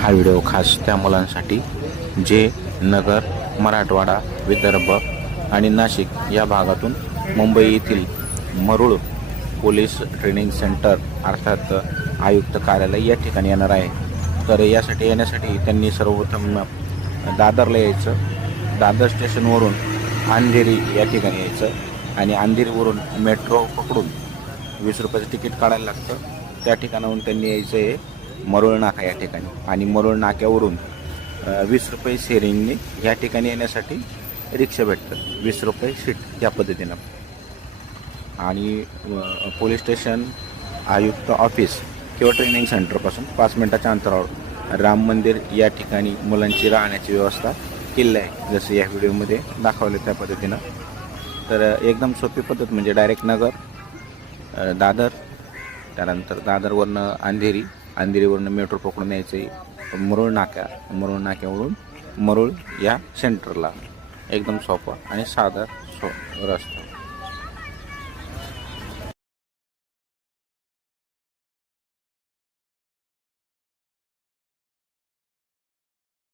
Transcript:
हा व्हिडिओ खास त्या मुलांसाठी जे नगर, मराठवाडा, विदर्भ आणि नाशिक या भागातून मुंबई येथील मरुळ पोलीस ट्रेनिंग सेंटर अर्थात आयुक्त कार्यालय या ठिकाणी येणार आहे। तर यासाठी येण्यासाठी त्यांनी सर्वप्रथम दादरला यायचं। दादर स्टेशनवरून अंधेरी या ठिकाणी यायचं आणि अंधेरीवरून मेट्रो पकडून 20 रुपयाचं तिकीट काढायला लागतं। त्या ठिकाणाहून त्यांनी यायचं आहे मरुळ नाका या ठिकाणी आणि मरुळ नाक्यावरून 20 रुपये शेअरिंगने या ठिकाणी येण्यासाठी रिक्षा भेटतात, 20 रुपये सीट या पद्धतीनं। आणि पोलीस स्टेशन, आयुक्त ऑफिस किंवा ट्रेनिंग सेंटरपासून 5 मिनिटाच्या अंतरावर राम मंदिर या ठिकाणी मुलांची राहण्याची व्यवस्था केली आहे, जसं या व्हिडिओमध्ये दाखवले त्या पद्धतीनं। तर एकदम सोपी पद्धत म्हणजे डायरेक्ट नगर, दादर, त्यानंतर दादरवरनं अंधेरी, अंधेरीवरनं मेट्रो पकडून यायचं मरुळ नाक्यावरून मरुळ या सेंटरला। एकदम सोपा आणि साधा रस्ता।